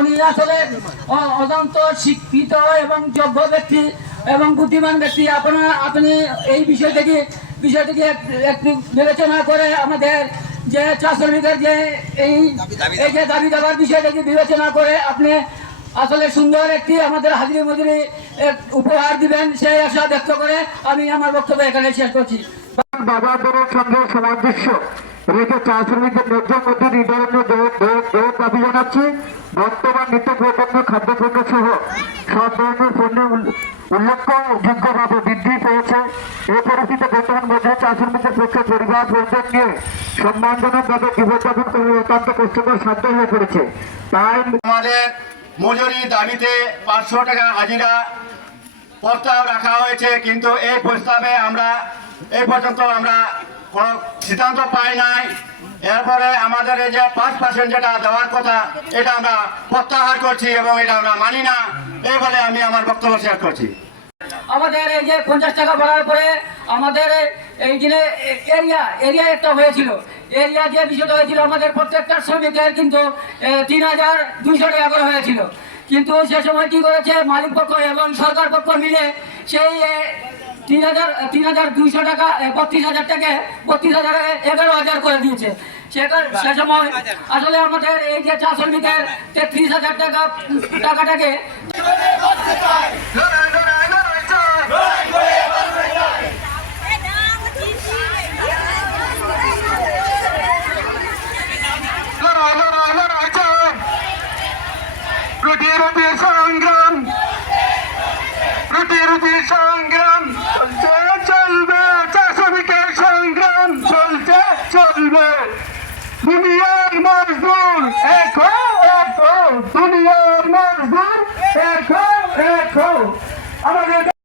উনি আসলে অত্যন্ত শিক্ষিত এবং যোগ্য ব্যক্তি এবং বুদ্ধিমান ব্যক্তি। আপনি এই বিষয়টিকে একটু বিবেচনা করে আমাদের যে চা শ্রমিকের যে এই যে দাবি দেওয়ার বিষয়টাকে বিবেচনা করে আপনি আসলে সুন্দর একটি আমাদের হাজিরি মজুরি উপহার দিবেন সেই আশা ব্যক্ত করে আমি আমার বক্তব্য এখানে শেষ করছি। বাজারের সঙ্গে সামঞ্জস্য রেখে চা শ্রমিকদের ন্যায্য মধ্যে নির্ধারণীয় দাবি জানাচ্ছি। বর্তমান নিত্য প্রয়োজনীয় খাদ্যপণ্য সহ সব ধরনের পণ্যের উল্লেখযোগ্যভাবে বৃদ্ধি পেয়েছে। এই পরিস্থিতিতে বর্তমান মজুরি চা শ্রমিকদের পক্ষে পরিবার পরিজন নিয়ে সম্মানজনকভাবে জীবনযাপন করে অত্যন্ত কষ্টকর সাধ্য হয়ে পড়েছে। তাই আমাদের মজুরি দাবিতে 500 টাকা হাজিরা প্রস্তাব রাখা হয়েছে, কিন্তু এই প্রস্তাবে আমরা এই পর্যন্ত আমরা কোনো সিদ্ধান্ত পাই নাই। এরপরে আমাদের এই যে 5% যেটা দেওয়ার কথা এটা আমরা প্রত্যাহার করছি এবং এটা আমরা মানি না। এই বলে আমি আমার বক্তব্য শেষ করছি। আমাদের এই যে 50 টাকা বাড়ার পরে আমাদের এই দিনে এরিয়া একটা হয়েছিল, এরিয়া যে বিষয়টা হয়েছিল আমাদের প্রত্যেকটা শ্রমিকের কিন্তু 3200 টাকা করে হয়েছিল। কিন্তু সে সময় কি করেছে মালিক পক্ষ এবং সরকার পক্ষ মিলে সেই 3200 টাকা 32,000 টাকা 11,000 করে দিয়েছে। সে সময় আসলে আমাদের এই যে চা শ্রমিকের 33,000 টাকাটাকে প্রতিরোধী সংগ্রাম